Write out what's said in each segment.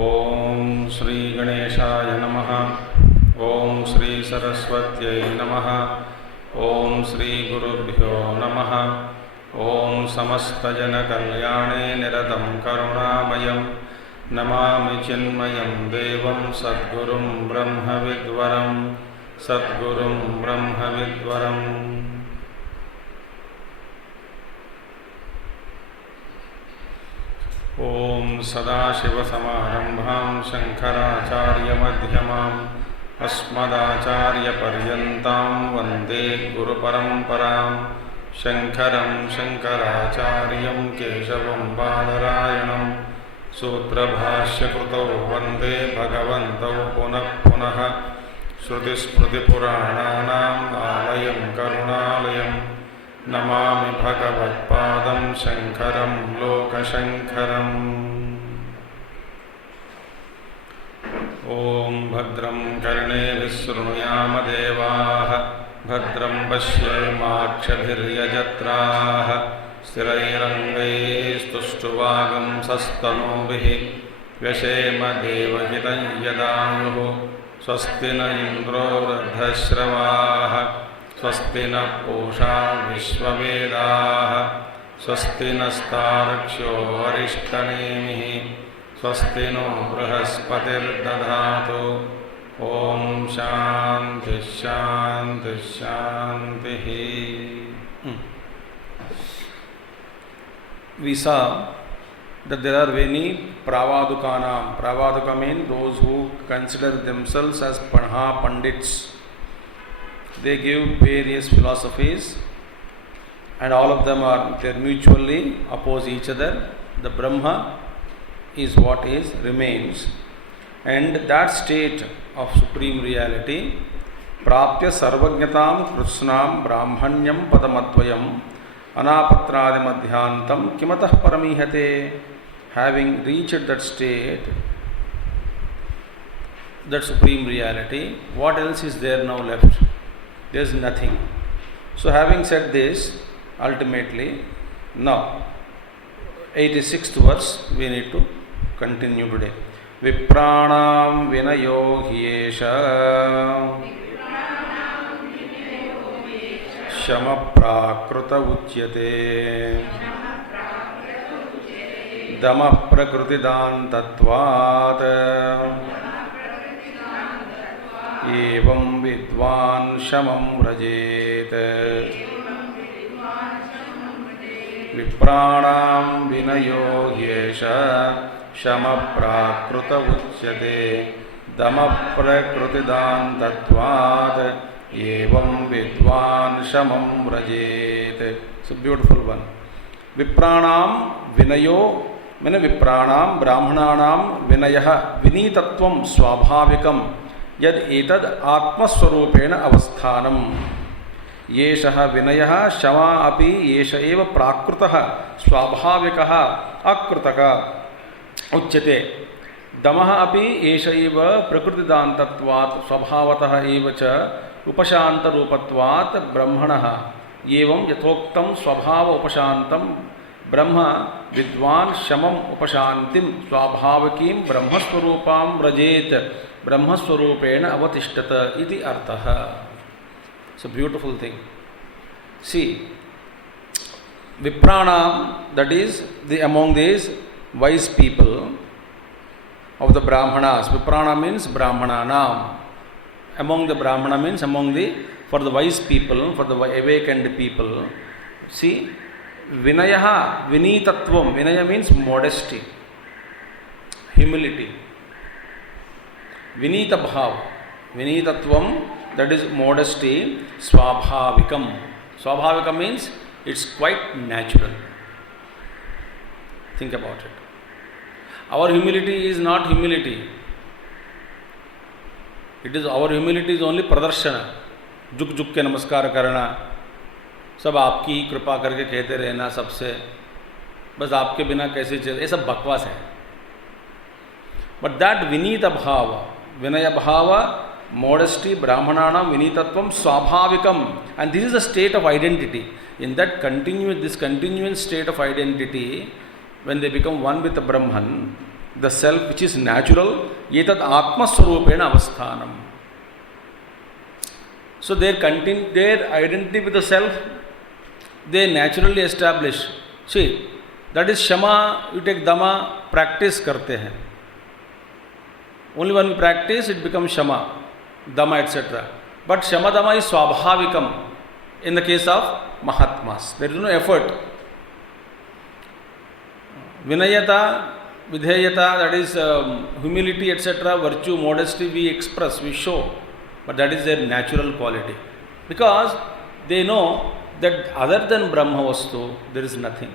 ओम श्री गणेशाय नमः। ओम श्री सरस्वत्यै नमः। ओम श्री गुरुभ्यो नमः। ओम समस्तजनकल्याणे निरतं करुणामयं नमामि चिन्मयं देवं सद्गुरुं ब्रह्मविद्वरं सद्गुरुं ब्रह्मविद्वरम्। ओम सदाशिवसमारम्भां शङ्कराचार्यमध्यमाम् अस्मदाचार्यपर्यन्तां वन्दे गुरुपरम्परां। शङ्करं शङ्कराचार्यं केशवं बादरायणं सूत्रभाष्यकृतौ वन्दे भगवन्तौ पुनः पुनः। श्रुतिस्मृतिपुराणानाम् आलयं करुणालयं नमामि भगवत्पादं शङ्करं लोकशङ्करम्। ॐ भद्रं कर्णेभिः शृणुयाम देवाः भद्रं पश्येमाक्षभिर्यजत्राः स्थिरैरङ्गैस्तुष्टुवागुंसस्तनूभिः व्यशेम देवहितं यदायुः। स्वस्ति न इन्द्रो वृद्धश्रवाः स्वस्ति न पूषा विश्ववेदाः स्वस्ति नस्तार्क्ष्यो अरिष्टनेमिः स्वस्ति नो बृहस्पतिर्दधातु। ओम शांति शांति शांति। We saw that there are many Pravadukanam. Pravaduka means those who consider themselves as Pandits. They give various philosophies and all of them are mutually oppose each other. The Brahma is what is remains, and that state of supreme reality praptya sarvajnatam krushnam brahmanyam padamadvayam anapatradi madhyantam kimatah paramihate. Having reached that state, that supreme reality, what else is there now left? There is nothing. So having said this, ultimately now 86th verse we need to continue today. Vipranam vinayo hyesha shama prakruta uchyate dama prakrutidantatvat evam vidvan shamam vrajet. Vipranam vinayo hyesha shama prakrita uchyate dama prakrutidantatvat evam vidvan shamam vrajet. So beautiful one. Vipranam vinayo means vipranam brahmananam vinayah vinitatvam swabhavikam yad etad atmaswarupena avasthanam. येषः विनयः शमा अपि येष एव प्राकृतः स्वाभाविकः अकृतकः उच्यते। दमः अपि एष एव प्रकृतिदान्तत्वात् स्वभावतः एव च उपशान्तरूपत्वात् ब्रह्मणः। एवं यथोक्तं स्वभाव उपशान्तं ब्रह्म विद्वान् शमम् उपशान्तिं स्वाभाविकीं ब्रह्मस्वरूपां व्रजेत् ब्रह्मस्वरूपेण अवतिष्ठत इति अर्थः. It's a beautiful thing. See, Vipranam, that is among these wise people of the Brahmanas. Viprana means Brahmananam. Among the Brahmana means for the wise people, for the awakened people. See, Vinayaha, Vinitatvam. Vinaya means modesty, humility. Vinita bhav. Vinitatvam, that is modesty. Swabhavikam. Swabhavikam means it's quite natural. Think about it. Our humility is not humility. Our humility is only pradarshana. झुक झुक के नमस्कार करना, सब आपकी कृपा करके कहते रहना सबसे, बस आपके बिना कैसे चले, ये सब बकवास है. But that vinita bhava, vinaya bhava, modesty, brahmananam, vinitatvam, swabhavikam, and this is a state of identity. In that continuous state of identity, when they become one with the Brahman, the self which is natural, etat atmaswarupena avasthanam. So their identity with the self, they naturally establish. See, that is shama, you take dama, practice karte hain. Only when we practice, it becomes shama, dama, etc. But shama dama is swabhavikam in the case of Mahatmas. There is no effort. Vinayata, vidheyata, that is humility, etc., virtue, modesty, we express, we show. But that is their natural quality. Because they know that other than Brahma Vastu, there is nothing.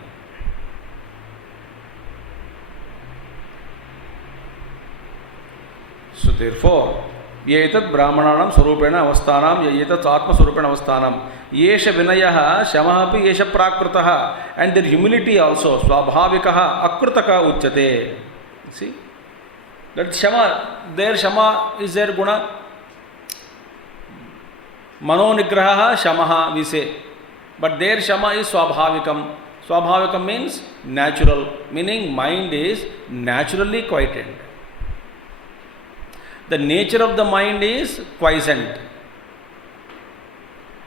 So therefore, yetat brahmananam swarupena avasthanam yetat atma swarupena avasthanam yesha vinayah shamahapi yesha prakritaha, and their humility also swabhavikaha akritaka uchyate. See, that shama, their shama is their guna. Mano nigraha shamaha we say, but their shama is swabhavikam. Swabhavikam means natural, meaning mind is naturally quieted. The nature of the mind is quiescent.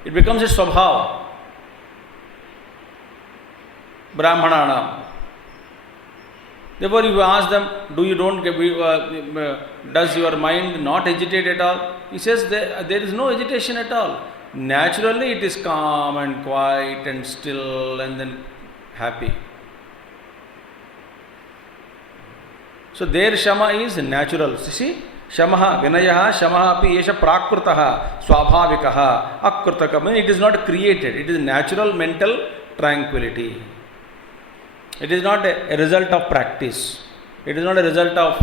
It becomes a swabhav. Brahmananam. Therefore, you ask them, does your mind not agitate at all? He says there is no agitation at all. Naturally, it is calm and quiet and still and then happy. So their shama is natural. See? Shamaha, Vinayah, Shamaha api yesha prakritaha, swabhavikaha, akritaka. Means it is not created. It is natural mental tranquility. It is not a result of practice. It is not a result of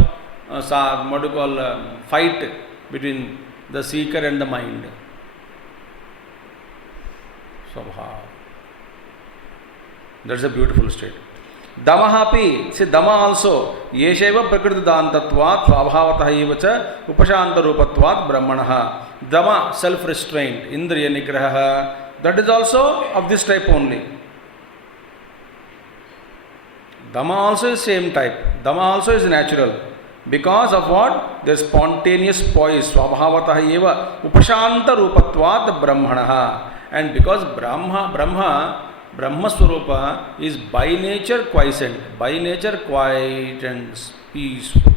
fight between the seeker and the mind. Swabhav. That's a beautiful state. Damahapi, say Dama also, Yesheva Prakriti Dantatvat, Swabhavatah Evacha, Upashanta Rupatvat, Brahmanaha. Dama, self restraint, Indriya Nigraha, that is also of this type only. Dama also is same type. Dama also is natural. Because of what? The spontaneous poise, Swabhavatah Eva, Upashanta Rupatvat, Brahmanaha. And because Brahma Swarupa is by nature quiescent, by nature quiet and peaceful.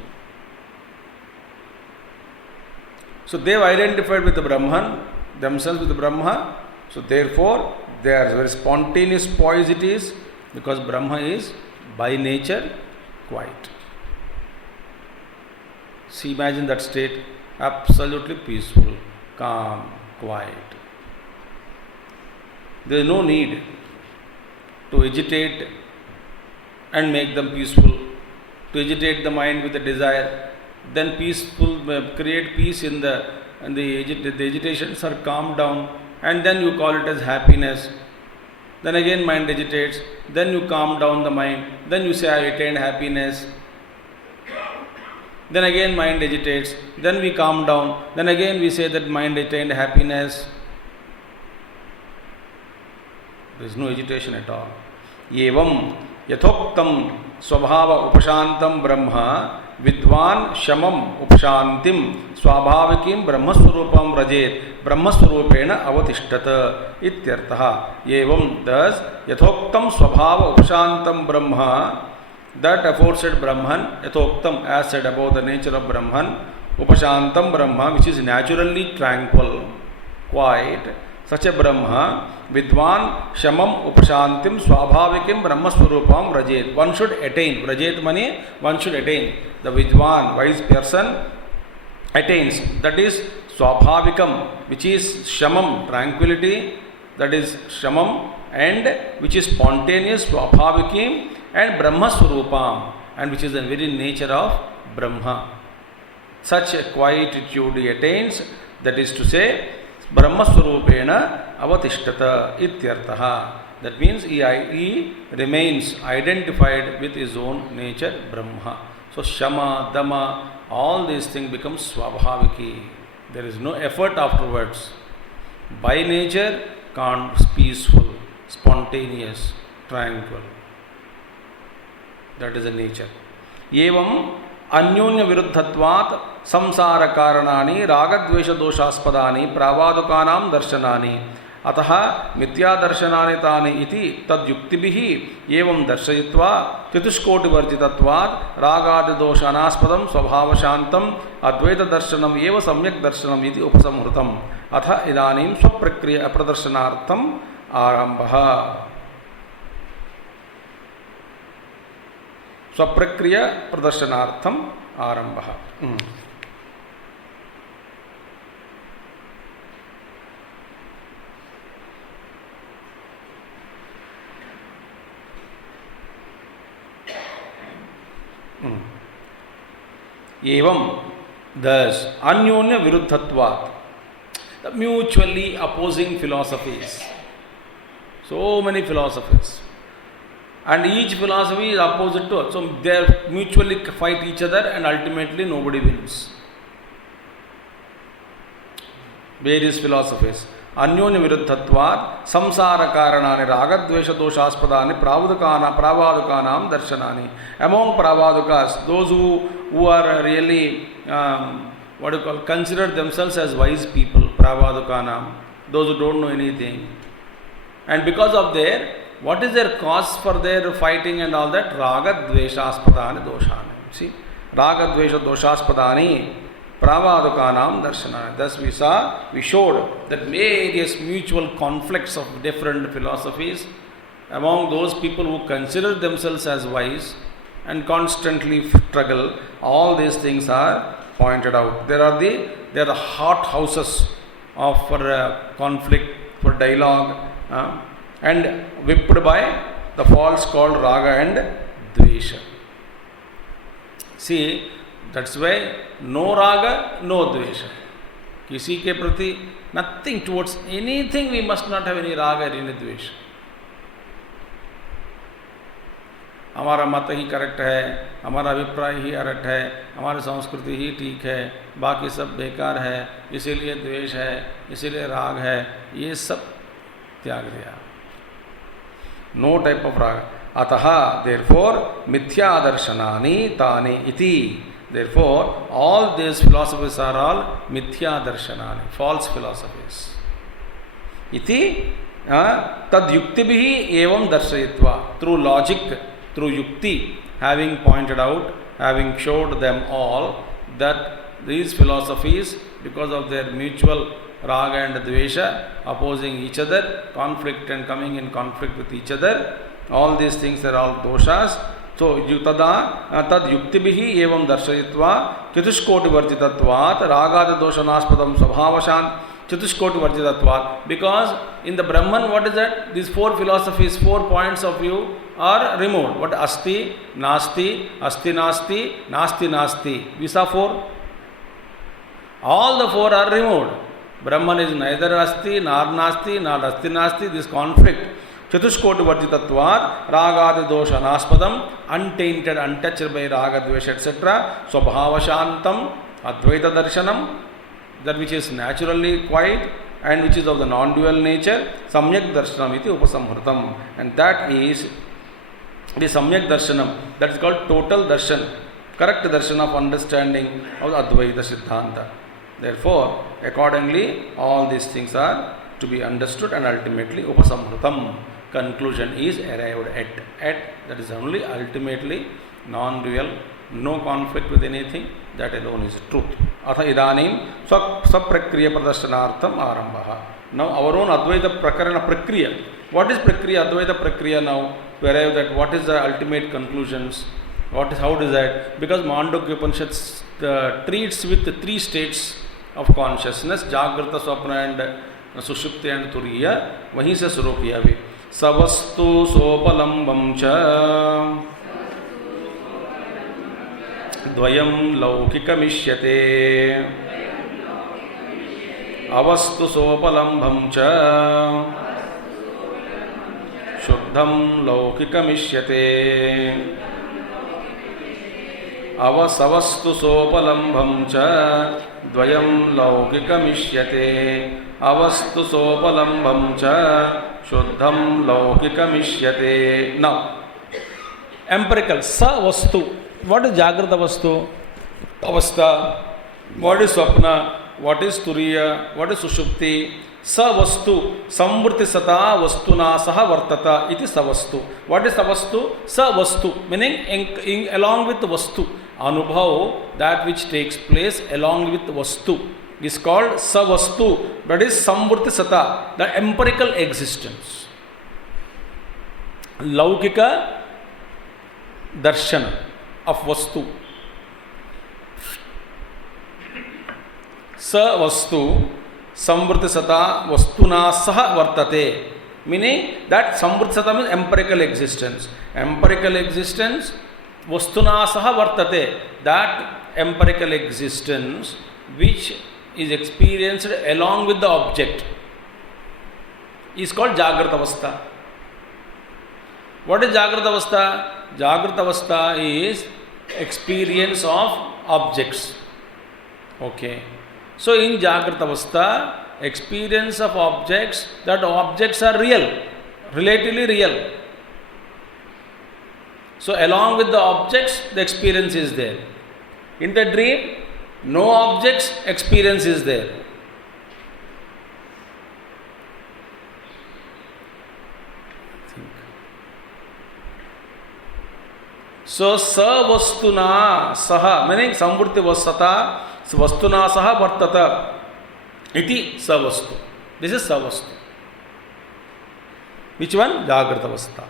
So they have identified with the Brahman, themselves with the Brahma. So therefore, their very spontaneous poise it is, because Brahma is by nature quiet. See, imagine that state, absolutely peaceful, calm, quiet. There is no need to agitate and make them peaceful, to agitate the mind with a desire, then peaceful, create peace in the agitations are calmed down, and then you call it as happiness. Then again mind agitates, then you calm down the mind, then you say I attained happiness. Then again mind agitates, then we calm down, then again we say that mind attained happiness. There is no agitation at all. Evam yathoktam swabhava upashantam brahma vidwan shamam upashantim swabhavikim brahmaswarupam rajet brahmaswarupena avatishtata ityartha. Evam, thus yathoktam swabhava upashantam brahma, that aforesaid Brahman, yathoktam, as said about the nature of Brahman, upashantam Brahma, which is naturally tranquil, quiet. Such a Brahma, Vidwan, Shamam, Upashantim, Swabhavikim, Brahmaswarupam, Rajet. One should attain. Rajet money, one should attain. The Vidwan, wise person, attains. That is Swabhavikam, which is Shamam, tranquility. That is Shamam, and which is spontaneous, Swabhavikim, and Brahmaswarupam, and which is the very nature of Brahma. Such a quietude he attains, that is to say, Brahmaswarupena avatishtata ityartaha. That means he remains identified with his own nature, Brahma. So Shama, Dama, all these things become Swabhaviki. There is no effort afterwards. By nature, calm, peaceful, spontaneous, tranquil. That is the nature. Evam अन्योन्य विरुद्धत्वात् संसार कारणानि रागद्वेष दोषास्पदानि प्रावादुकानां दर्शनानि अतः मिथ्यादर्शनानि तानि इति तद्युक्तिभिः एवं दर्शयित्वा चतुष्कोटिवर्जितत्वात् रागादिदोषानास्पदं स्वभावशान्तम् अद्वैतदर्शनम् एव सम्यक् दर्शनम् इति उपसंहृतम्। अथ इदानीं स्वप्रक्रिया प्रदर्शनार्थम् आरम्भः। स्वप्रक्रिया प्रदर्शनार्थम् आरम्भः। एवं thus अन्योन्य विरुद्धत्वात्, the mutually opposing philosophies, so many philosophies, and each philosophy is opposite to us, so they mutually fight each other and ultimately nobody wins. Various philosophies. अन्योन्य विरुद्धत्वात् संसार कारणानि रागद्वेष दोषास्पदानि प्रावादुकानां दर्शनानि। Among pravadukas, those who are really what you call consider themselves as wise people, pravadukanam, those who don't know anything, and because of their, what is their cause for their fighting and all that? Ragadveshaspadani doshani. See, ragadvesha doshaspadani pravadukanam darshana. Thus we showed that various mutual conflicts of different philosophies among those people who consider themselves as wise and constantly struggle. All these things are pointed out. They are the hot houses of for conflict, for dialogue, and whipped by the faults called raga and dvesha. See, that's why no raga, no dvesha. किसी के प्रति nothing towards anything, we must not have any raga or any dvesha. हमारा मत ही correct है, हमारा अभिप्राय ही correct है, हमारी संस्कृति ही ठीक है, बाकी सब बेकार है, इसीलिए द्वेष है, इसीलिए राग है, ये सब त्याग दिया. नो टाइप ऑफ राग. अतः देयरफॉर मिथ्या दर्शनानि तानि इति. Therefore all this philosophies are all मिथ्या दर्शनानि, फॉल्स फिलॉसफीज इति तद्युक्तिभिः एवं दर्शयित्वा. Through logic, through yukti, having pointed out, having showed them all that these philosophies, because of their mutual raga and dvesha, opposing each other, conflict and coming in conflict with each other, all these things are all doshas. So tada tad yuktibihi evam darshayitva chatushkoti varjitatvat ragadi doshanaspadam svabhavashan chatushkoti varjitatvat. Because in the Brahman, what is that? These four philosophies, 4 points of view are removed. What? Asti, nasti, asti nasti, nasti nasti. We saw 4. All the 4 are removed. Brahman is neither asti, nor nasti, nor asti nasti. This conflict. Chatushkoti varjitatvat ragadi dosha naspadam, untainted, untouched by raga, dvesha, etc. Swabhavashantam, advaita darshanam, that which is naturally quiet and which is of the non-dual nature, samyak darshanam iti upasamhritam. And that is the samyak darshanam, that is called total darshan, correct darshan of understanding of the Advaita Siddhanta. Therefore, accordingly, all these things are to be understood and ultimately upasamhritam. Conclusion is arrived at. That is only ultimately non-dual, no conflict with anything, that alone is truth. Atha idanim saprakriya pradarsanartham arambha. Now our own Advaita Prakarana Prakriya. What is Prakriya? Advaita Prakriya now. To arrive at what is the ultimate conclusions, how is that? Because Mandukya Upanishad treats with the 3 states of consciousness, Jagrata, Swapna and Sushupti and Turiya. वहीं से शुरू किया अभी. सवस्तु सोपलम्बं च द्वयं लौकिकमिष्यते. अवस्तु सोपलम्बं च शुद्धं लौकिकमिष्यते. अवसवस्तु सोपलम्बं च द्वयं लौकिकमिष्यते. अवस्तु सोपलम्बं च शुद्धं लौकिकमिष्यते. Now, empirical sa vastu. What is Jagrata vastu? avastha, what is swapna, what is turiya, what is sushupti. Savastu samvrti sata vastuna saha vartata iti savastu. What is savastu? Savastu meaning along with vastu. Anubhav, that which takes place along with vastu, is called savastu. That is samvrti sata, the empirical existence. Laukika darshana of vastu. Savastu samvrti sata vastuna saha vartate, meaning that samvrti sata means empirical existence. Empirical existence, vastuna saha vartate, that empirical existence which is experienced along with the object is called Jagrata Avastha. What is Jagrata Avastha? Jagrata Avastha is experience of objects. Okay. So in Jagrata Avastha, experience of objects, that objects are real, relatively real. So along with the objects, the experience is there. In the dream, no objects, experience is there. So savastuna saha, meaning samvrti vasata vastuna saha vartata iti savastu. This is savastu. Which one? Jagrata Avastha.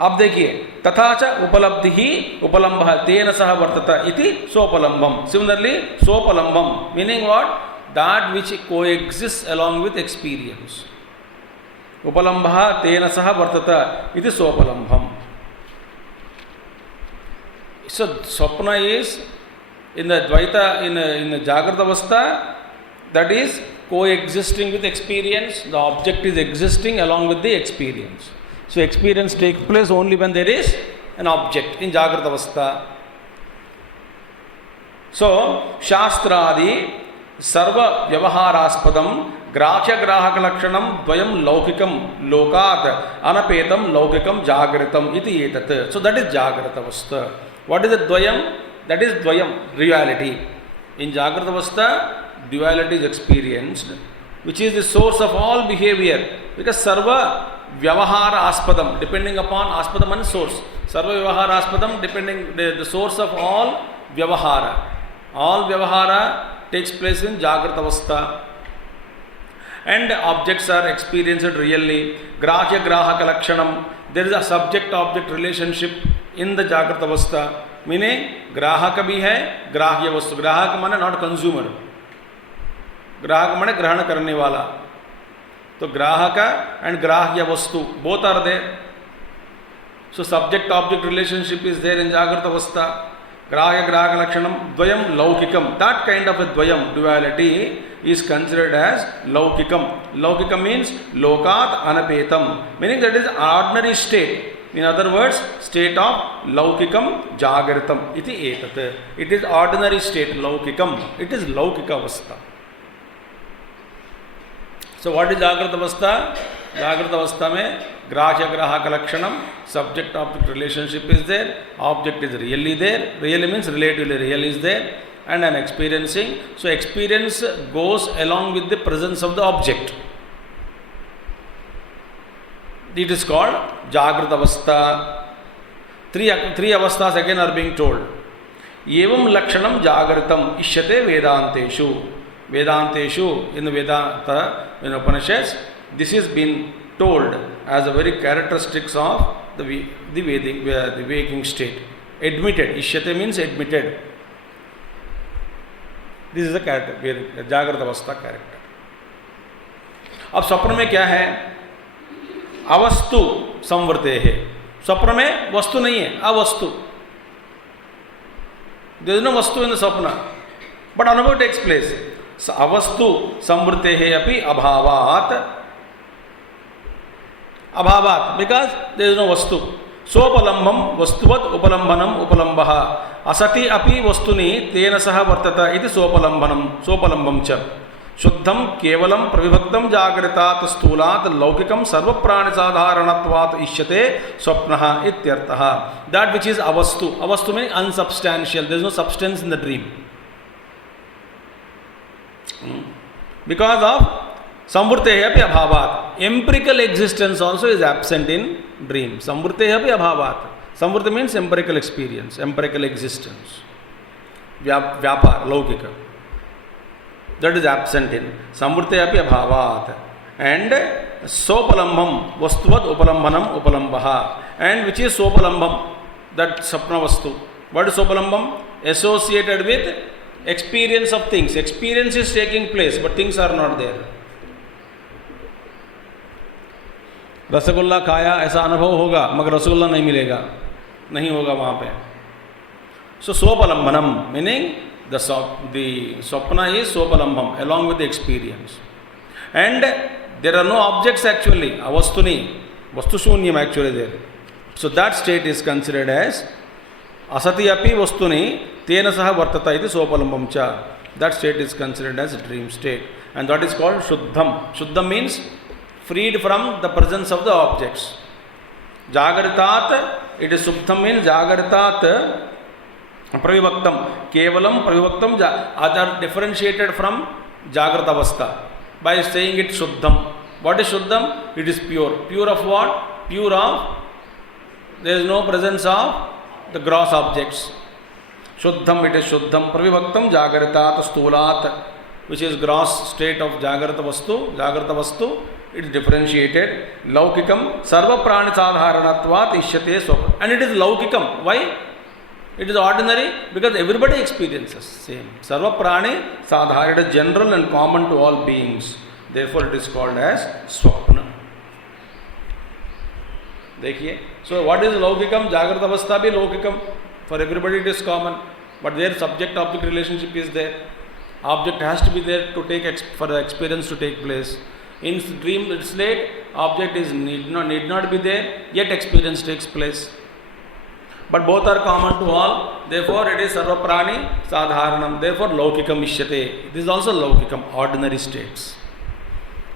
अब देखिए, तथा च उपलब्धि ही उपलम्भ तेन सह वर्तत इति सोपलम्बम. Similarly, सोपलम्बम meaning what? That which coexists along with experience. उपलम्भ तेन सह वर्तत इति सोपलम्बम. So swapna is in the Dvaita, in the Jagrata Avastha, that is coexisting with experience. The object is existing along with the experience. So experience takes place only when there is an object in Jagrata Avastha. So Shastradi Sarva Vyavaharaspadam Grahya Grahaka Lakshanam Dvayam Laukikam Lokat Anapetam Laukikam Jagritam iti etat. So that is Jagrata Avastha. What is the Dvayam? That is Dvayam, reality. In Jagrata Avastha, duality is experienced, which is the source of all behavior. Because Sarva Vyavahara Aspadam, depending upon Aspadam and source. Sarva Vyavahara Aspadam, depending the source of all Vyavahara. All Vyavahara takes place in Jagrata Avastha. And objects are experienced really. Grahya Grahaka Lakshanam. There is a subject-object relationship in the Jagrata Avastha. Meaning, Grahaka bhi hai, Grahya Vastu. Grahaka mane not consumer. Grahaka mane grahana karne wala. So Grahaka and Grahya Vastu, both are there. So subject-object relationship is there in Jagrata Avastha. Grahya Grahaka Lakshanam Dvayam Laukikam. That kind of a Dvayam, duality, is considered as Laukikam. Laukikam means Lokat Anapetam. Meaning that is ordinary state. In other words, state of Laukikam Jagritam iti etat. It is ordinary state, Laukikam. It is Laukika Avastha. So what is Jagrata Avastha? Jagrata Avastha mein Grahya Grahaka Lakshanam, subject object relationship is there, object is really there, really means relatively real is there, and an experiencing. So experience goes along with the presence of the object. It is called Jagrata Avastha. Three avasthas again are being told. Evam Lakshanam Jagritam Ishyate Vedanteshu. Vedanteshu, in the Vedanta, in Upanishads, this has been told as a very characteristics of the waking state. Admitted. Ishyate means admitted. This is the character, Jagrata Avastha character. अब स्वप्न में क्या है? अवस्तु संवर्ते है. स्वप्न में वस्तु नहीं है, अवस्तु. There is no vastu in the swapna, but anubhav takes place. So avastu samvrte hai api abhavat, because there is no vastu. Sopalambam vastuvat upalambanam upalambah asati api vastuni tena saha vartata iti sopalambam cha. शुद्धम केवलम प्रविभक्तम जागृतात् स्थूलात् लौकिकम सर्व प्राणी साधारणत्वात् इष्यते स्वप्नः इत्यर्थः. That which is avastu. Avastu means unsubstantial. There is no substance in the dream. Because of samvurtehi api abhavat. Empirical existence also is absent in dream. Samvurtehi api abhavat. Samvrti means empirical experience, empirical existence. Vyapar, laukika. That is absent in samvrti api abhavat. And sopalambham, vastuvat upalambhanam upalambha. And which is sopalambham? That sapna vastu. What is sopalambham? Associated with experience of things. Experience is taking place, but things are not there. Rasgulla खाया ऐसा अनुभव होगा मगर रसगुल्ला नहीं मिलेगा, नहीं होगा वहाँ पे. So sopalambhanam meaning the swapna is sopalambham along with the experience. And there are no objects actually, avastuni, vastu-shunyam actually there. So that state is considered as asati api vastuni tena saha vartata iti sopalambham cha. That state is considered as a dream state. And that is called shuddham. Shuddham means freed from the presence of the objects. Jagaritat, it is subtham means Jagaritat pravivaktam. Kevalam pravivaktam are differentiated from Jagratavastha by saying it Shuddham. What is Shuddham? It is pure. Pure of what? Pure of there is no presence of the gross objects. Shuddham, it is Shuddham. Pravivaktam Jagaritat Stulat, which is gross state of Jagrata Vastu. It is differentiated. Laukikam sarva prani sadharanatvat ishyate swapna. And it is laukikam. Why? It is ordinary because everybody experiences same. Sarva prani sadhara. It is general and common to all beings. Therefore it is called as swapna. देखिए. So what is laukikam? Jagrata avastha bhi laukikam. For everybody it is common. But their subject-object relationship is there. Object has to be there to take for the experience to take place. In dream state, object is need not be there, yet experience takes place. But both are common to all. Therefore, it is sarva prani sadharanam. Therefore, laukikam ishyate. This is also laukikam, ordinary states.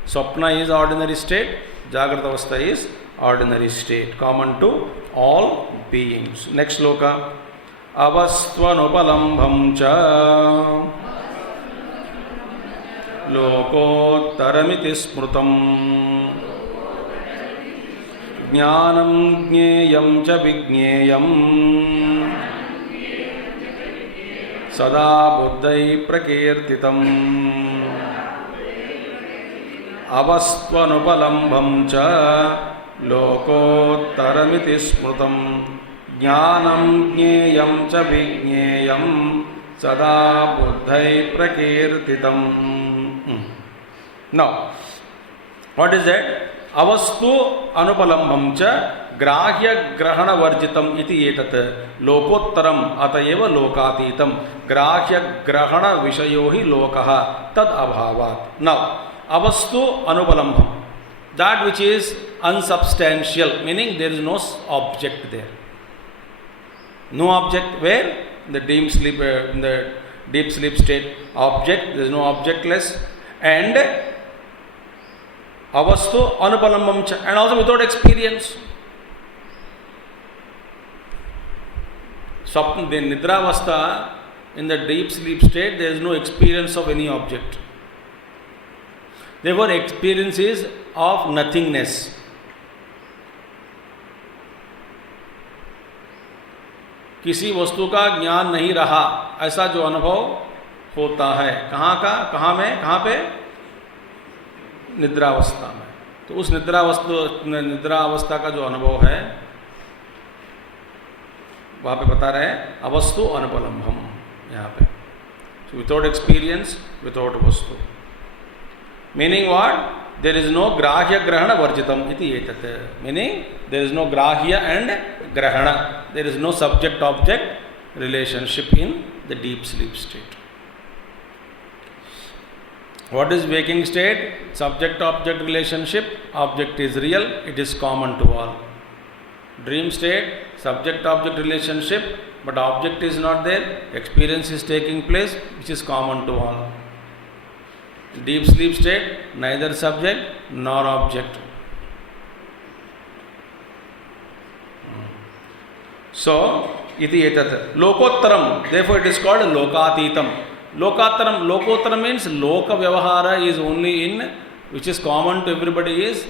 Swapna is ordinary state. Jagrata avastha is ordinary state, common to all beings. Next sloka. Avastvanupalambham cha लोकोत्तरमिति स्मृतम् ज्ञानं ज्ञेयं च विज्ञेयं सदा बुद्धैः प्रकीर्तितम् अवस्त्वनुपलम्भं च लोकोत्तरमिति स्मृतम् ज्ञानं ज्ञेयं च विज्ञेयं सदा बुद्धैः प्रकीर्तितम्. Now, what is that? Avastu anupalambham cha grahya grahana varjitam iti etat lokottaram atayeva lokatitam grahya grahana vishayo hi lokaha tad abhavat. Now, avastu anupalambham, that which is unsubstantial, meaning there is no object there. No object where? In the deep sleep state, object, there is no objectless. And avastu anupalambam cha, and also without experience. Swapna, the nidravastha, in the deep sleep state, there is no experience of any object. Therefore, experience is of nothingness. किसी वस्तु का ज्ञान नहीं रहा, ऐसा जो अनुभव होता है, कहाँ पे? निद्रावस्था में. तो उस निद्रावस्था का जो अनुभव है वहाँ पे बता रहे हैं अवस्तु अनुपलम्भम. यहाँ पे विदाउट एक्सपीरियंस, विदाउट वस्तु. Meaning what? There is no ग्राह्य ग्रहण वर्जितम इति एतत्. मीनिंग देयर इज नो ग्राह्य एंड ग्रहण. There is no subject object relationship in the deep sleep state. What is waking state? Subject-object relationship. Object is real. It is common to all. Dream state, subject-object relationship, but object is not there. Experience is taking place, which is common to all. Deep sleep state, neither subject nor object. So, iti etat. Lokottaram, therefore it is called lokatitam. Lokottaram means loka vyavahara is only in, which is common to everybody, is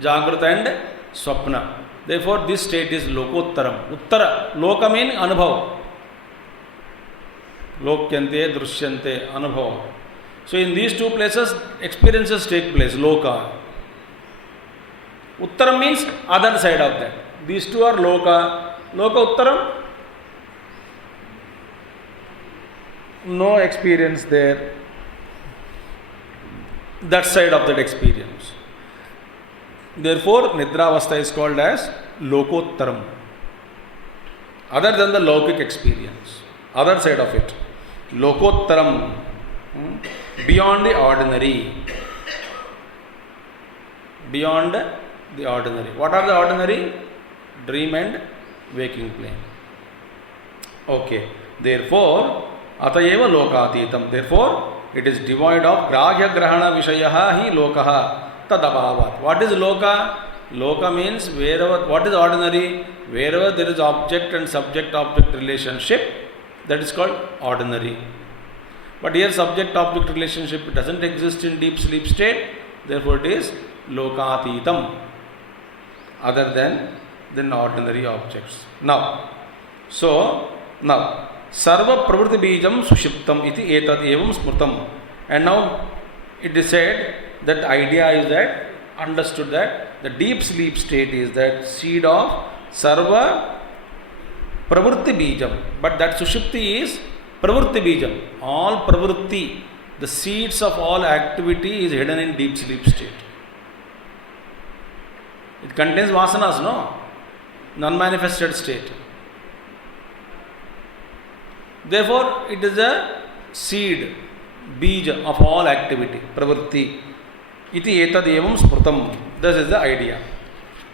Jagrata and Swapna. Therefore, this state is Lokottaram. Uttara, Loka means Anubhav. Lokyante, Drushyante, Anubhav. So, in these two places, experiences take place, Loka. Uttaram means other side of that. These two are Loka. Loka Uttaram, no experience there. That side of that experience. Therefore, Nidravastha is called as Lokottaram. Other than the Lokic experience, other side of it. Lokottaram, beyond the ordinary. Beyond the ordinary. What are the ordinary? Dream and waking plane. Okay. Therefore, Atayeva Lokatitam. Therefore, it is devoid of Grahya Grahana Vishayaha hi Lokaha. Tadabhavat. What is Loka? Loka means wherever, what is ordinary? Wherever there is object and subject-object relationship, that is called ordinary. But here subject-object relationship doesn't exist in deep sleep state, therefore it is Lokatitam, other than ordinary objects. Now, Sarva Pravritti Bijam Sushiptam iti etad evam smrutam. And now it is said that the idea is that, understood that the deep sleep state is that seed of Sarva Pravritti Bijam. But that Sushupti is Pravritti Bijam. All Pravritti, the seeds of all activity is hidden in deep sleep state. It contains vasanas, no? Non-manifested state. Therefore, it is a seed, bija of all activity, pravritti. Iti etad evam sprutam. This is the idea.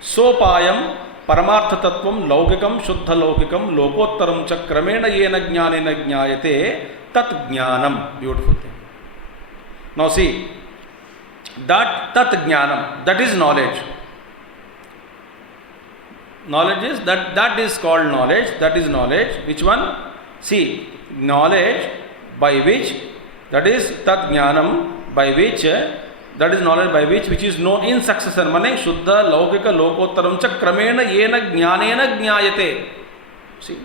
Sopayam paramartha tattvam laukikam shuddha laukikam lokottaram cha kramena yena jnanena jnayate tat jnanam. Beautiful thing. Now see, that tat jnanam, that is knowledge. Knowledge is, that is called knowledge. That is knowledge. Which one? See, knowledge by which, that is tat jnanam, by which, that is knowledge by which is known in succession. Mane shuddha laukika lokottaram cha kramena yena jnanena jnayate. See,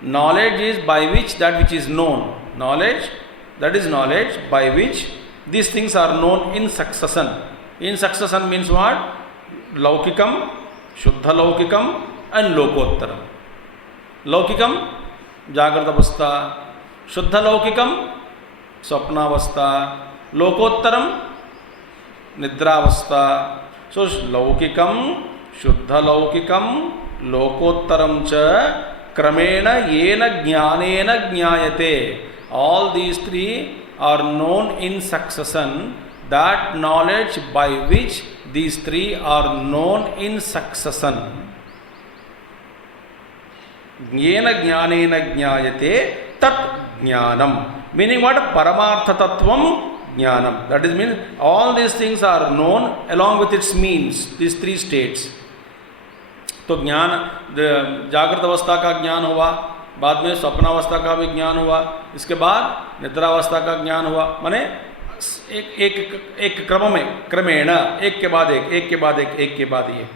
knowledge is by which that which is known. Knowledge, that is knowledge by which these things are known in succession. In succession means what? Laukikam, shuddha laukikam and lokottaram. Laukikam, Jagrata avastha, shuddha laukikam, swapna avastha, lokottaram, nidra avastha. So laukikam, shuddha laukikam, lokottaram cha kramena yena jnanena jnayate. All these three are known in succession. That knowledge by which these three are known in succession. Jnana jnanena jnayate tat jnanam. Meaning what? Paramartha tattvam jnanam. That is means all these things are known along with its means, these three states. तो ज्ञान, जागृत अवस्था का ज्ञान हुआ, बाद में स्वप्नावस्था का भी ज्ञान हुआ, इसके बाद निद्रावस्था का ज्ञान हुआ. माने एक क्रम में, क्रमेण, एक के बाद एक, एक के बाद एक, एक के बाद एक.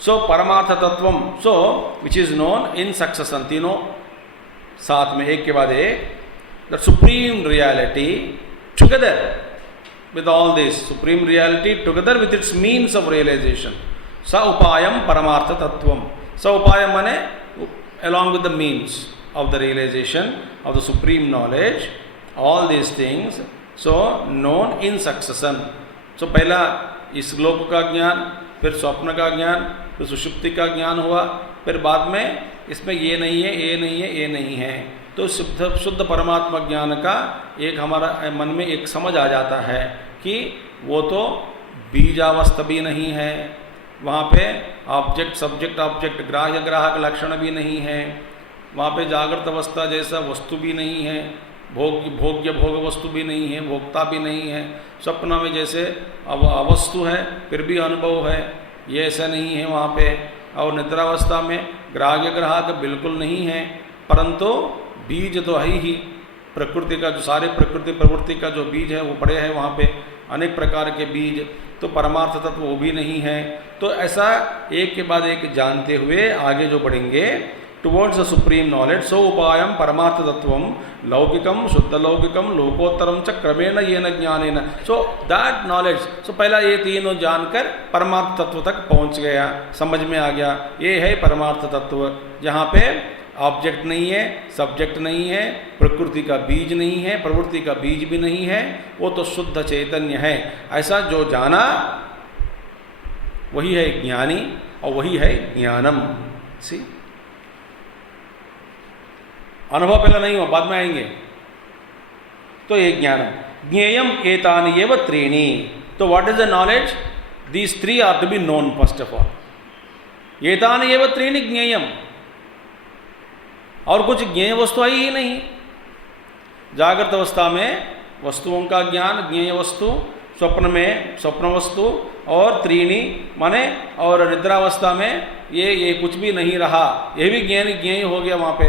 So परमार्थ तत्वम, so which is known in succession, तीनों साथ में एक के बाद एक, the supreme reality together with all this, supreme reality together with its means of realization. Sa upayam paramartha tattvam. Sa upayam mane along with the means of the realization of the supreme knowledge, all these things, so known in succession. So पहला इस लोक का ज्ञान, फिर स्वप्न का ज्ञान, फिर सुषुप्ति का ज्ञान हुआ, फिर बाद में इसमें ये नहीं है, ये नहीं है, ये नहीं है. तो शुद्ध परमात्मा ज्ञान का एक हमारा मन में एक समझ आ जाता है कि वो तो बीजावस्था भी नहीं है, वहाँ पे ऑब्जेक्ट सब्जेक्ट ऑब्जेक्ट ग्राह्य ग्राहक लक्षण भी नहीं है, वहाँ पे जागृत अवस्था जैसा वस्तु भी नहीं है, भोग्य भोग वस्तु भी नहीं है, भोक्ता भी नहीं है। स्वप्न में जैसे अवस्तु है फिर भी अनुभव है, ये ऐसा नहीं है वहाँ पे। और निद्रावस्था में ग्राह्य ग्राहक बिल्कुल नहीं है, परंतु बीज तो है ही प्रकृति का, जो सारे प्रकृति प्रवृत्ति का जो बीज है वो पड़े हैं वहाँ पे, अनेक प्रकार के बीज। तो परमार्थ तत्व वो भी नहीं है। तो ऐसा एक के बाद एक जानते हुए आगे जो बढ़ेंगे टुवर्ड्स द सुप्रीम नॉलेज। सो उपायम परमार्थ तत्वम लौकिकम शुद्ध लौकिकम लोकोत्तरम च क्रमेण येन ज्ञानेन। सो दैट नॉलेज, सो पहला ये तीनों जानकर परमार्थ तत्व तक पहुंच गया, समझ में आ गया ये है परमार्थ तत्व, जहाँ पे ऑब्जेक्ट नहीं है, सब्जेक्ट नहीं है, प्रकृति का बीज नहीं है, प्रवृत्ति का बीज भी नहीं है, वो तो शुद्ध चैतन्य है। ऐसा जो जाना वही है ज्ञानी और वही है ज्ञानम। सी अनुभव पहला नहीं हुआ, बाद में आएंगे। तो ये ज्ञानम ज्ञेयम एतानि एव त्रीणि। तो what is the knowledge? These three are to be known first of all. एतानि एव त्रीणि ज्ञेयम, और कुछ ज्ञेय वस्तु आई ही नहीं। जागृत अवस्था में वस्तुओं का ज्ञान ज्ञेय वस्तु, स्वप्न में स्वप्न वस्तु, और त्रीणी माने और निद्रावस्था में ये कुछ भी नहीं रहा, ये भी ज्ञेय हो गया वहाँ पे।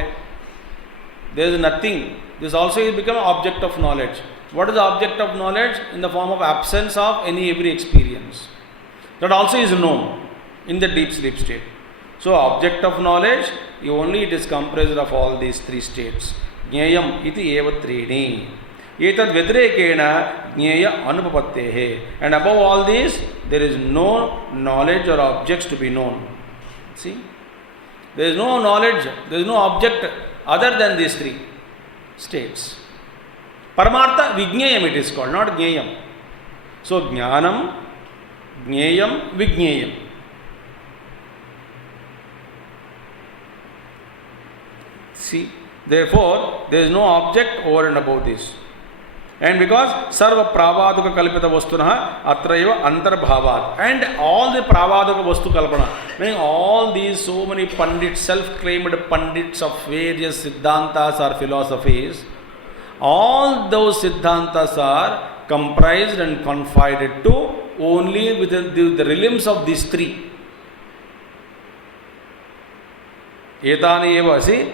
There is nothing, this also is become object of knowledge. What is object of knowledge? In the form of absence of any every experience, that also is known in the deep sleep state. So object of knowledge, only it is comprised of all these three states. Jneyam iti eva trini. Etad vyatirekena jneya anupapattehe. And above all these, there is no knowledge or objects to be known. See? There is no knowledge, there is no object other than these three states. Paramartha Vijneyam it is called, not Jneyam. So Jnanam, Jneyam, Vijneyam. See, therefore there is no object over and above this. And because sarva pravaduka kalpita vastunah atraiva antarbhavat, and all the pravaduka vastu kalpana, meaning all these so many pandits, self-claimed pandits of various siddhantas or philosophies, all those siddhantas are comprised and confided to only within the realms of these three. Etani eva, see,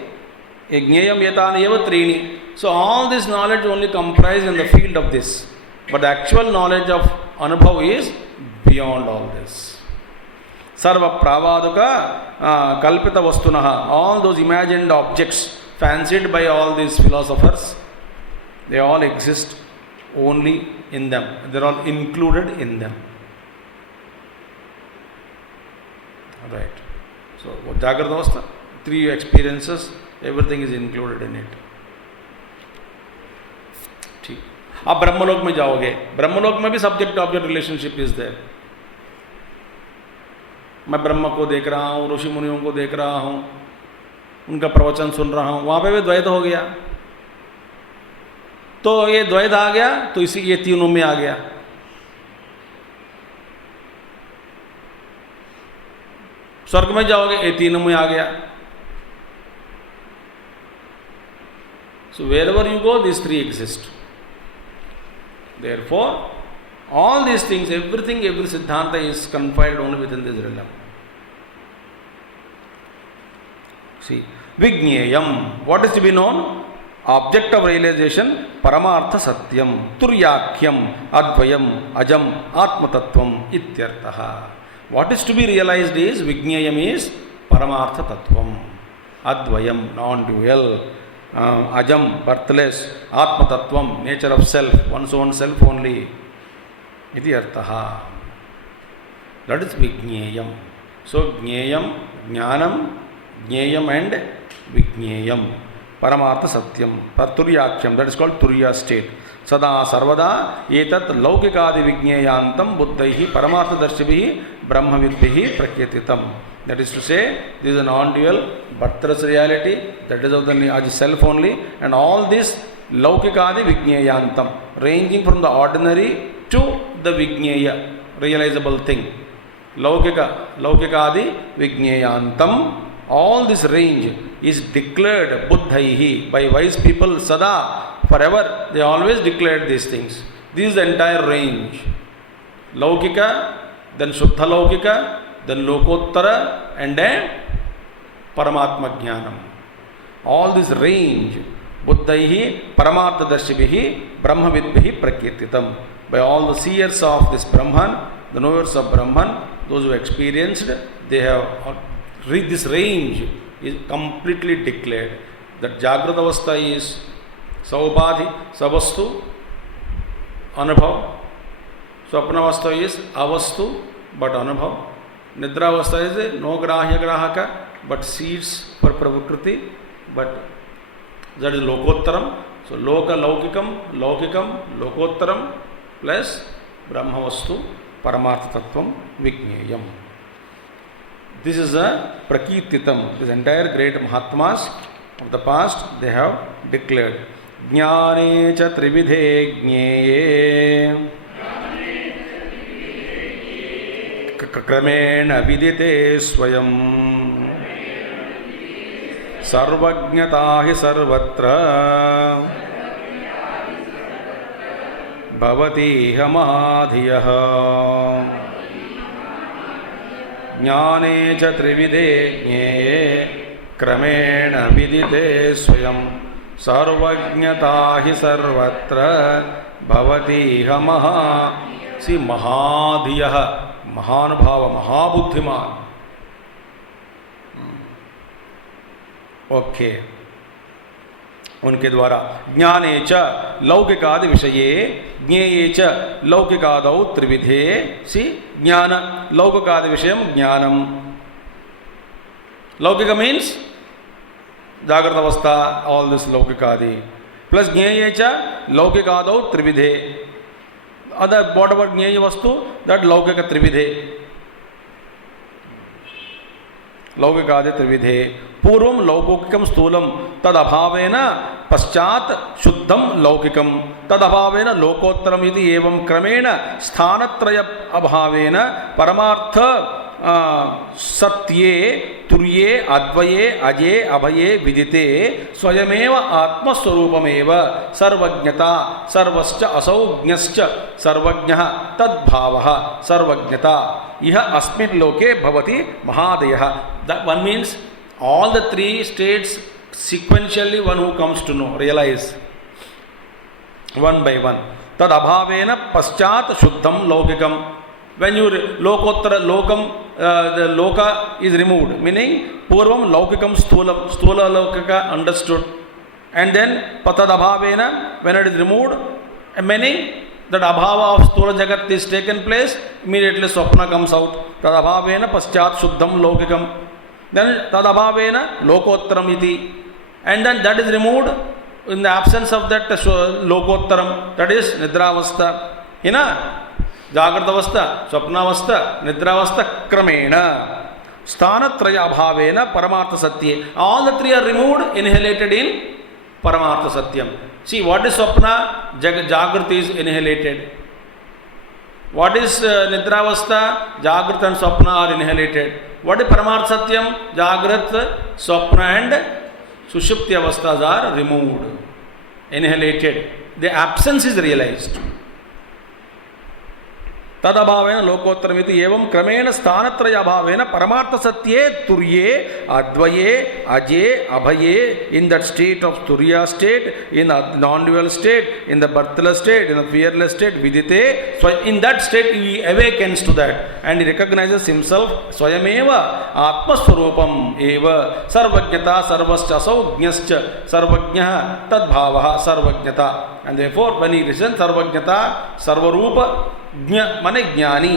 Jneyam etani eva trini. So all this knowledge only comprised in the field of this, but the actual knowledge of anubhav is beyond all this. Sarva pravaduka kalpita vastunaha, all those imagined objects fancied by all these philosophers, they all exist only in them, they are all included in them. Right. So Jagrata Avastha, three experiences, everything is included in it. ठीक. आप ब्रह्मलोक में जाओगे, ब्रह्मलोक में भी subject object relationship is there. मैं ब्रह्म को देख रहा हूँ, ऋषि मुनियों को देख रहा हूँ, उनका प्रवचन सुन रहा हूँ, वहाँ पे भी द्वैत हो गया. तो ये द्वैत आ गया तो इसी ये तीनों में आ गया. स्वर्ग में जाओगे ये तीनों में आ गया. So wherever you go, these three exist. Therefore, all these things, everything, every siddhanta is confined only within this realm. See, Vijneyam, what is to be known? Object of realization, Paramartha Satyam, Turyakyam, Advayam, Ajam, Atmatattvam, Ityartaha. What is to be realized is, Vijneyam is Paramartha Tattvam, Advayam, non-dual, Ajam, birthless, Atma Tattvam, nature of self, one's own self only. Iti artaha. That is Vijneyam. So Jneyam, Jnanam, Jneyam and Vijneyam. Paramartha Satyam, Turyakyam, that is called Turya state. Sada Sarvada, Etat Laukikadi Vijneyantam Buddhaihi Paramartha Darshibihi Brahmavidbihi Prakyatitam. That is to say, this is a non-dual, birthless reality, that is of the self only, and all this Laukikadi Vijneyantam, ranging from the ordinary to the Vijneya, realizable thing. Laukikadi Vijneyantam, all this range is declared buddhaihi by wise people sada forever. They always declared these things. This is the entire range. Laukika, then Shuddha Laukika, then Lokottara, and then Paramatma Jnanam. All this range, Buddhaihi, Paramatma Darshibihi, Brahmavidbihi Prakirtitam. By all the seers of this Brahman, the knowers of Brahman, those who experienced, they have read this range is completely declared. That Jagrata Avastha is Saubadhi, Savastu, Anubhav. Swapna Avastha is Avastu, but Anubhav. Nidra Avastha is no Grahya Grahaka, but seeds for Pravukriti, but that is Lokottaram. So Loka Laukikam, Laukikam, Lokottaram plus Brahmavastu, Paramartha Tattvam, Vijneyam. This is a Prakirtitam. This entire great Mahatmas of the past, they have declared. Jnane cha trividhe jneye kramena vidite swayam sarvajñata hi sarvatra bhavati hamadhiyah. Jnane cha trividhe jneye kramena vidite swayam sarvajñata hi sarvatra bhavati hamaha. See, mahadhiyah, mahanubhava, mahabuddhiman. Okay, उनके द्वारा ज्ञाने च लौकिकादि विषये ज्ञेये च लौकिकादौ त्रिविधे. सी, ज्ञान लौकिकादि विषयम ज्ञानम. लौकिक means जागृत अवस्था, ऑल दिस लौकिकादि, प्लस ज्ञेये च लौकिकादौ त्रिविधे. अदर वॉट एवर ज्ञेय वस्तु, दैट लौकिक त्रिविधे. लौकिकादि त्रिविधे. पूर्वं लौकिकं स्थूलं तद अभावेन पश्चात शुद्धं लौकिकं तद अभावेन लोकोत्तरम् इति एवं क्रमेण स्थानत्रय अभावेन परमार्थ सत्ये तुर्ये अद्वये अजे अभये विदिते स्वयमेव आत्मस्वरूपमेव सर्वज्ञता सर्वश्च असौज्ञश्च सर्वज्ञः तद्भावः सर्वज्ञता इह अस्मिन् लोके भवति महादयः. That one means all the three states sequentially, one who comes to know, realize one by one. Tad abhavena paschat shuddham laukikam. When you lokottara lokam, the loka is removed, meaning purvam laukikam stula lokika understood, and then patad abhavena, when it is removed, meaning that abhava of stula jagat is taken place, immediately swapna comes out. Tad abhavena paschat shuddham laukikam. Then tadabhavena lokottaram iti, and then that is removed in the absence of that lokottaram, that is nidravastha. Jagratavastha, swapnavastha, nidravastha kramena. Sthanatraya abhavena paramartha satye. All the three are removed, inhalated in paramartha satyam. See, what is swapna? Jagrati is inhalated. What is nidravastha? Jagrata and swapna are inhalated. What is Paramartha Satyam? Jagrat, Swapna and Sushupti avasthas are removed, inhalated. The absence is realized. Tadabhavena lokottaramiti evam kramena sthanatraya abhavena paramartha satye turye advaye aje abhaye. In that state of turya state, in a non-dual state, in the birthless state, in the fearless state, vidite. So in that state he awakens to that and he recognizes himself swayameva atmaswarupam eva sarvajñata sarvascha saujñascha sarvajñah tadbhavaha sarvajñata. And therefore when he listens sarvajñata sarvarupa mane ज्ञानी,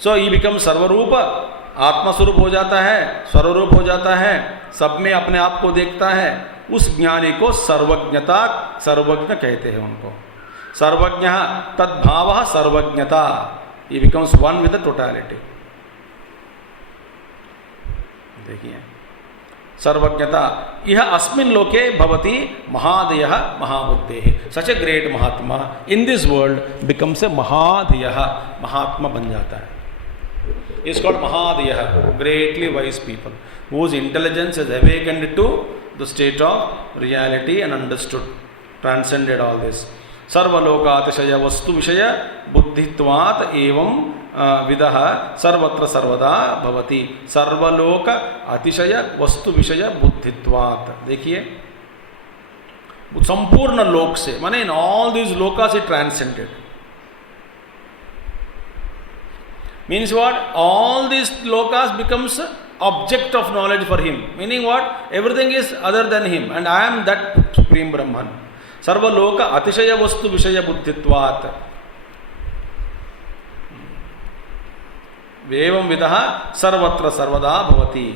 सो he become सर्वरूप, आत्मस्वरूप हो जाता है, सर्वरूप हो जाता है, सब में अपने आप को देखता है. उस ज्ञानी को सर्वज्ञता, सर्वज्ञ कहते हैं उनको. सर्वज्ञ तद्भावः सर्वज्ञता. He becomes one with the totality. देखिए सर्वज्ञता. यह अस्मिन् लोके भवति महादयः महाबुद्धेः. Such a great mahatma in this world becomes a महादयः, महात्मा बन जाता है. is called Mahadiyah, greatly wise people, whose intelligence has awakened to the state of reality and understood, transcended all this. सर्वलोकातिशय वस्तु विषय बुद्धित्वात् एवं विदः सर्वत्र सर्वदा भवति. सर्वलोक अतिशय वस्तु विषय बुद्धित्वात्. देखिए, संपूर्ण लोक से, माने in all these Lucas it transcended. Means what? All these lokas becomes object of knowledge for him. Meaning what? Everything is other than him, and I am that supreme Brahman. सर्वलोक अतिशय वस्तु विषय बुद्धित्वात् एवं विदः सर्वत्र सर्वदा भवति.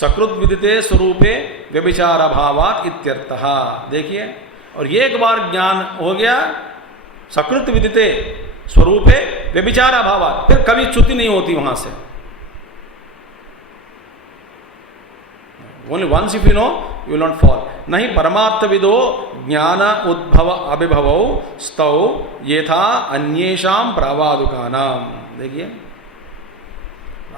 सकृत विदिते स्वरूपे व्यभिचार भावात् इत्यर्थः. देखिए, और ये एक बार ज्ञान हो गया सकृत विदिते स्वरूपे व्यभिचार भावात्, फिर कभी च्युति नहीं होती वहां से. Only once if you know, you will not fall. नहीं परमार्थ विदो ज्ञान उद्भव अभिभवौ स्तौ यथा अन्येषां प्रावादुकानाम. देखिए,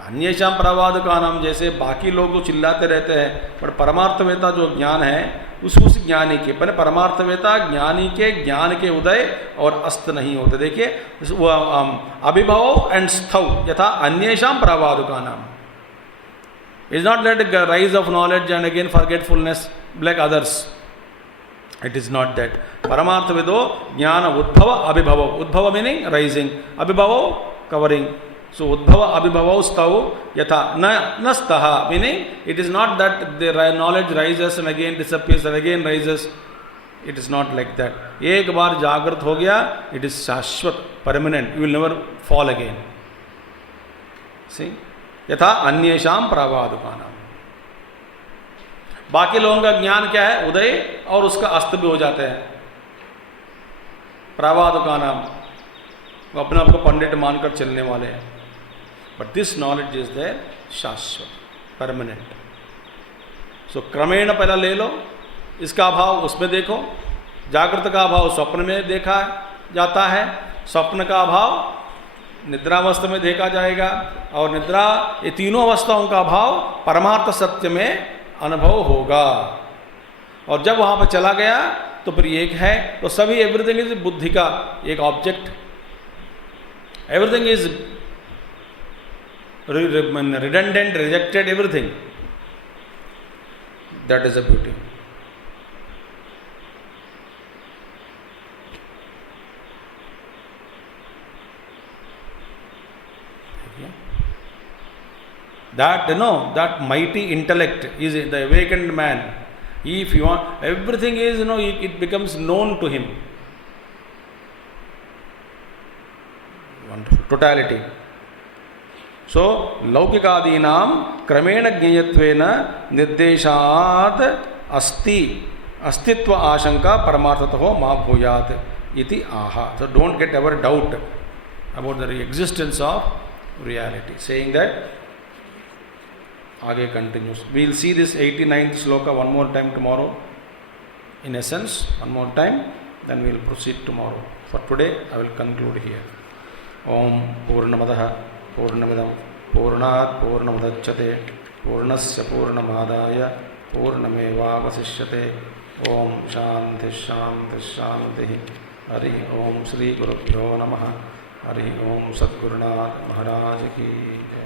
अन्येषां प्रावादुकानाम, जैसे बाकी लोग तो चिल्लाते रहते हैं, पर परमार्थवेता जो ज्ञान है उस ज्ञानी के, पर परमार्थवेता ज्ञानी के ज्ञान के उदय और अस्त नहीं होते. देखिए, अभिभवौ एंड स्थौ यथा अन्येषां प्रावादुकानाम. It is not that rise of knowledge and again forgetfulness like others. It is not that. Paramartha vido jnana udbhava abhibhava. Udbhava meaning rising, abhibhava covering. So udbhava abhibhava stau yatha na staha, meaning it is not that the knowledge rises and again disappears and again rises. It is not like that. एक बार जागृत हो गया, it is शाश्वत, permanent. You will never fall again. See? यथा अन्येषां प्रावादुकानाम. बाकी लोगों का ज्ञान क्या है? उदय और उसका अस्त भी हो जाते हैं. प्रावादुकानाम, वो अपने आप को पंडित मानकर चलने वाले हैं. But this knowledge is there शाश्वत, परमानेंट. सो क्रमेण पहला ले लो, इसका अभाव उसमें देखो, जागृत का अभाव स्वप्न में देखा जाता है, स्वप्न का अभाव निद्रावस्था में देखा जाएगा, और निद्रा, ये तीनों अवस्थाओं का अभाव परमार्थ सत्य में अनुभव होगा. और जब वहां पर चला गया तो फिर एक है, तो सभी एवरीथिंग इज बुद्धि का एक object. Everything is redundant, rejected, everything. That is a beauty. That, you know, that mighty intellect is the awakened man. If you want, everything is, you know, it becomes known to him. Wonderful. Totality. So, laukikadinam kramena jnayatvena nirdeshat asti astitva ashanka paramarthataho ma bhuyat iti aha. So, don't get ever doubt about the existence of reality. Saying that, आगे continues. We will see this 89th sloka one more time tomorrow. In essence, one more time, then we will proceed tomorrow. For today, I will conclude here. Om Purnamadaha Purnamidam Purnat Purnamudachyate Purnasya Purnamadaya Purnamevavasishyate. Om Shanti Shanti Shanti. Hari Om Shri Gurubhyo Namaha. Hari Om Sadgurunath Maharaj Ki Jai.